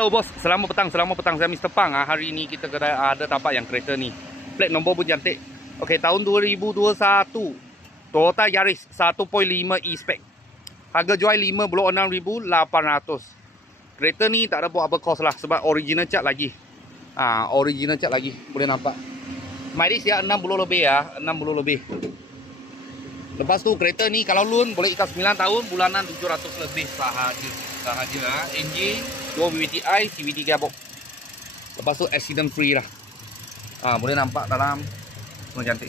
Hello bos, selamat petang. Saya Mr. Pang. Hari ini kita ada dapat yang kereta ni. Plate nombor pun cantik. Okey, tahun 2021. Toyota Yaris 1.5 E-Spec. Harga jual 56,800. Kereta ni tak ada buat apa kos lah sebab original cat lagi. Original cat lagi. Boleh nampak. Mileage dia 60 lebih ya, 60 lebih. Lepas tu kereta ni kalau loan boleh ikat 9 tahun, bulanan 700 lebih sahaja. Engine 2 VVTi, CVT gearbox. Lepas tu accident free lah. Boleh nampak dalam semua cantik.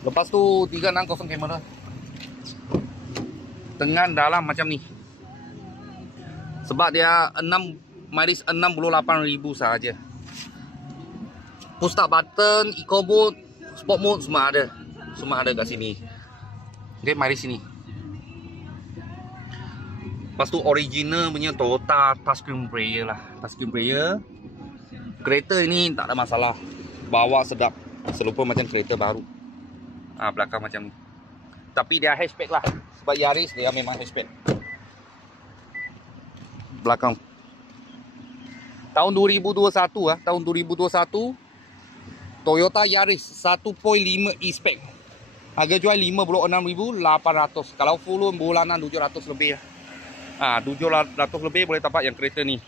Lepas tu 360 kamera. Dengan dalam macam ni. Sebab dia mileage 68,000 sahaja. Push start button, eco mode, sport mode semua ada. Semua ada kat sini. Okay, mari sini. Lepas tu original punya Toyota touchscreen player lah. Touchscreen player. Kereta ini tak ada masalah. Bawa sedap. Serupa macam kereta baru. Belakang macam ni. Tapi dia hatchback lah. Sebab Yaris dia memang hatchback. Belakang. Tahun 2021 tahun 2021 Toyota Yaris 1.5 E-Spec. Harga jual 56,800. Kalau full loan bulanan 700 lebih lah. 700 lebih boleh dapat yang kereta ni.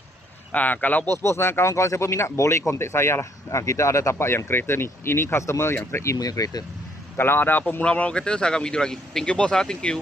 Kalau bos-bos dan kawan-kawan siapa minat boleh kontak saya lah. Kita ada dapat yang kereta ni. Ini customer yang trade in punya kereta. Kalau ada apa mula-mula kereta saya akan video lagi. Thank you bos, thank you.